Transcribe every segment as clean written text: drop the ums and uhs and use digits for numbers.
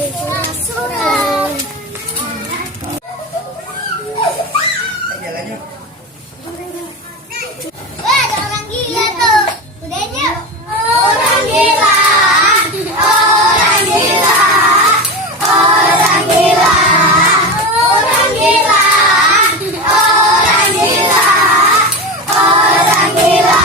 Ada orang gila tuh. Udahnya. Orang gila. Orang gila. Orang gila. Orang gila. Orang gila. Orang gila.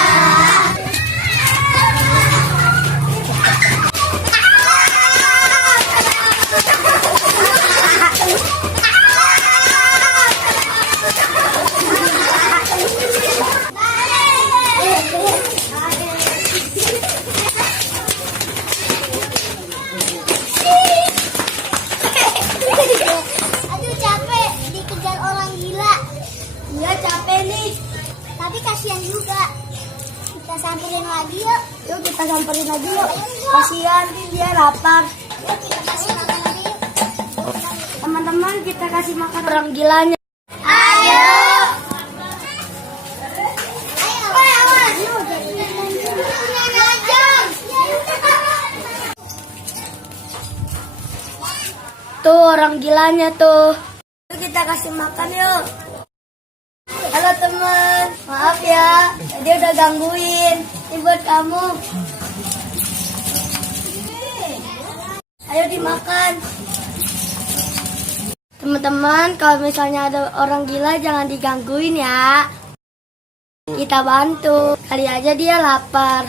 Aduh capek dikejar orang gila. Iya capek nih. Tapi kasihan juga. Kita samperin lagi yuk. Yuk kita samperin lagi yuk. Kasihan dia lapar. Yuk kita kasih makan lagi yuk. Teman-teman kita kasih makan orang gilanya. Ayo. Ayo. Tuh orang gilanya tuh. Yuk kita kasih makan yuk. Halo teman, maaf ya, dia udah gangguin. Ini buat kamu. Ayo dimakan. Teman-teman, kalau misalnya ada orang gila jangan digangguin ya. Kita bantu. Kali aja dia lapar.